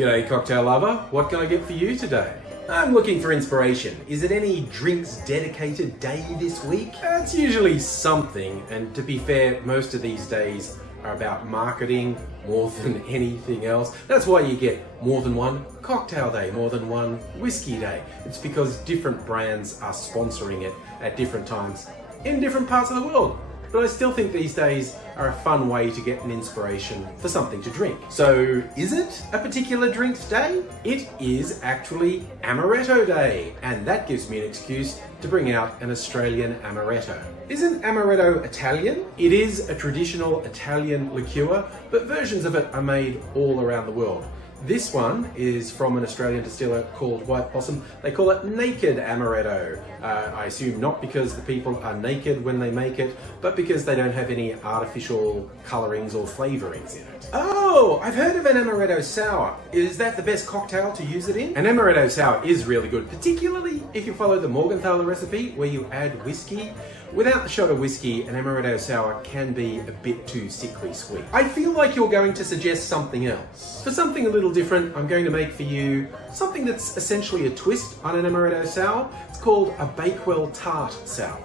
G'day cocktail lover, what can I get for you today? I'm looking for inspiration. Is it any drinks dedicated day this week? It's usually something, and to be fair, most of these days are about marketing more than anything else. That's why you get more than one cocktail day, more than one whiskey day. It's because different brands are sponsoring it at different times in different parts of the world. But I still think these days are a fun way to get an inspiration for something to drink. So is it a particular drinks day? It is actually Amaretto Day, and that gives me an excuse to bring out an Australian Amaretto. Isn't Amaretto Italian? It is a traditional Italian liqueur, but versions of it are made all around the world. This one is from an Australian distiller called White Possum. They call it Naked Amaretto. I assume not because the people are naked when they make it, but because they don't have any artificial colorings or flavorings in it. Oh, I've heard of an Amaretto Sour. Is that the best cocktail to use it in? An Amaretto Sour is really good, particularly if you follow the Morgenthaler recipe where you add whiskey. Without the shot of whiskey, an Amaretto Sour can be a bit too sickly sweet. I feel like you're going to suggest something else. For something a little different, I'm going to make for you something that's essentially a twist on an Amaretto Sour. It's called a Bakewell Tart Sour.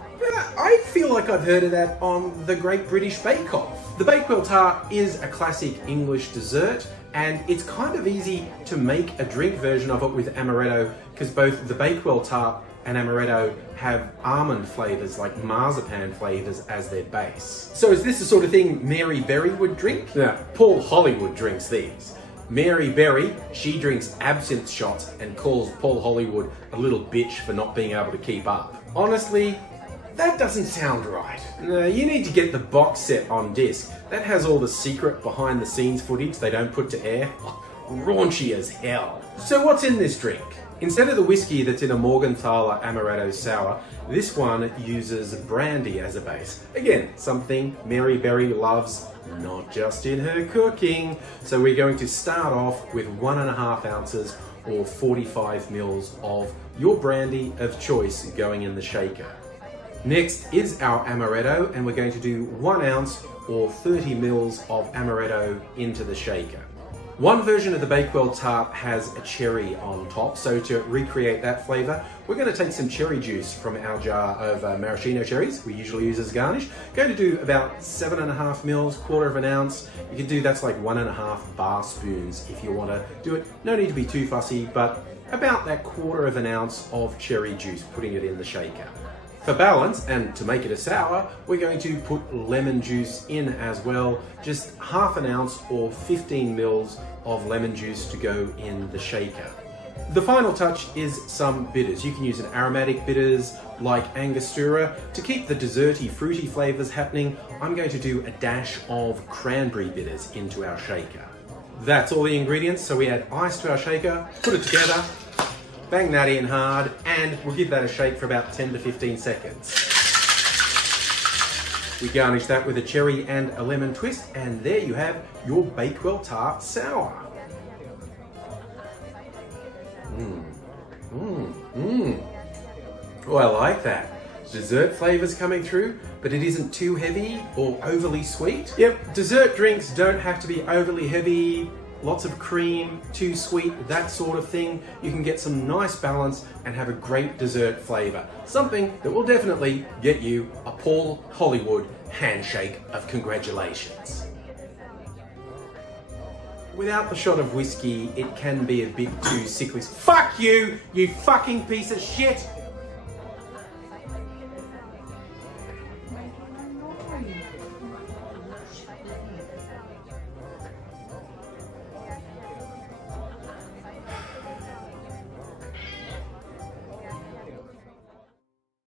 I feel like I've heard of that on the Great British Bake Off. The Bakewell Tart is a classic English dessert, and it's kind of easy to make a drink version of it with Amaretto because both the Bakewell Tart and Amaretto have almond flavours, like marzipan flavours, as their base. So is this the sort of thing Mary Berry would drink? No, Paul Hollywood drinks these. Mary Berry, she drinks absinthe shots and calls Paul Hollywood a little bitch for not being able to keep up. Honestly, that doesn't sound right. No, you need to get the box set on disc. That has all the secret behind the scenes footage they don't put to air. Raunchy as hell. So what's in this drink? Instead of the whiskey that's in a Morgenthaler Amaretto Sour, this one uses brandy as a base. Again, something Mary Berry loves, not just in her cooking. So we're going to start off with 1.5 ounces or 45 mils of your brandy of choice going in the shaker. Next is our Amaretto, and we're going to do 1 ounce or 30 mils of Amaretto into the shaker. One version of the Bakewell Tart has a cherry on top, so to recreate that flavour, we're going to take some cherry juice from our jar of maraschino cherries we usually use as garnish. Going to do about 7.5 mils, 1/4 ounce. You can do that's like 1.5 bar spoons if you want to do it. No need to be too fussy, but about that 1/4 ounce of cherry juice, putting it in the shaker. For balance, and to make it a sour, we're going to put lemon juice in as well. Just 1/2 ounce or 15 mils of lemon juice to go in the shaker. The final touch is some bitters. You can use an aromatic bitters like Angostura. To keep the desserty, fruity flavours happening, I'm going to do a dash of cranberry bitters into our shaker. That's all the ingredients, so we add ice to our shaker, put it together, bang that in hard, and we'll give that a shake for about 10 to 15 seconds. We garnish that with a cherry and a lemon twist, and there you have your Bakewell Tart Sour. Oh, I like that. Dessert flavours coming through, but it isn't too heavy or overly sweet. Yep, dessert drinks don't have to be overly heavy. Lots of cream, too sweet, that sort of thing. You can get some nice balance and have a great dessert flavour. Something that will definitely get you a Paul Hollywood handshake of congratulations. Without the shot of whiskey, it can be a bit too sickly. Fuck you, you fucking piece of shit!